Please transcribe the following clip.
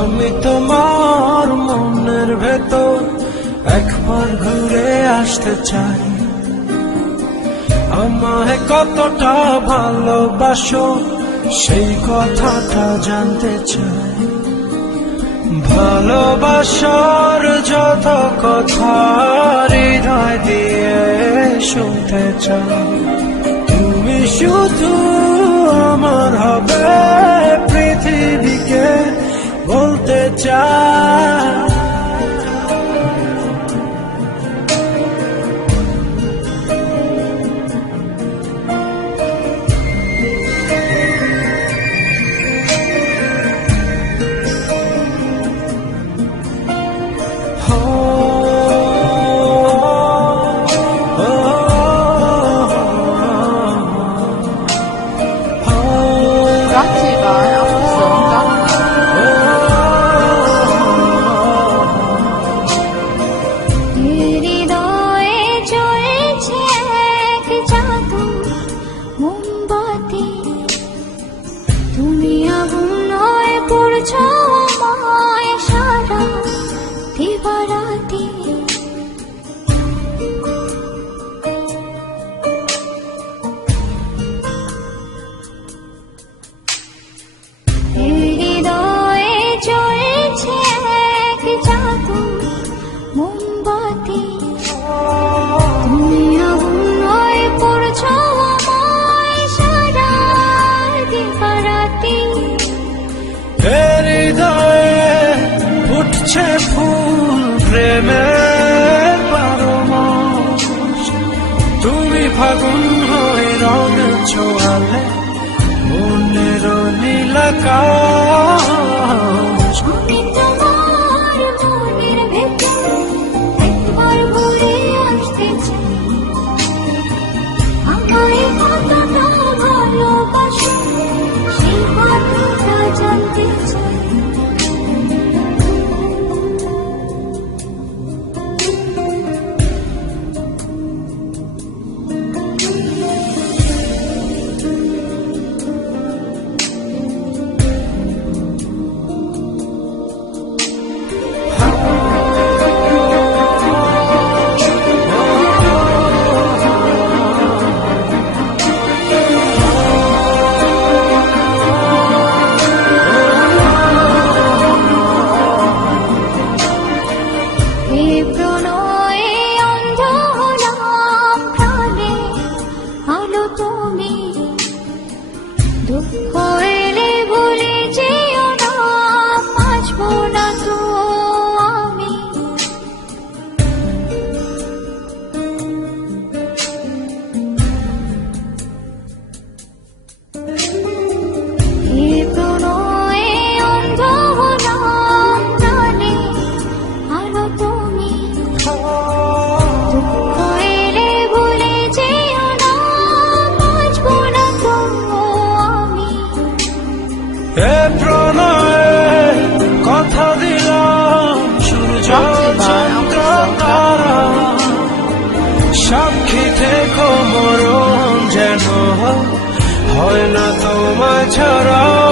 আমি তোমার মনের ভেতর একবার ঘুরে আসতে চাই। আমায় কতটা ভালোবাসো সেই কথাটা জানতে চাই। ভালোবাসার যত কথা হৃদয় দিয়ে শুনতে চাই। তুমি শুধু আমার হবে। time. 愁 ছোঁয়ালে মনের নীলাকা হে প্রণ তোমা ছাড়া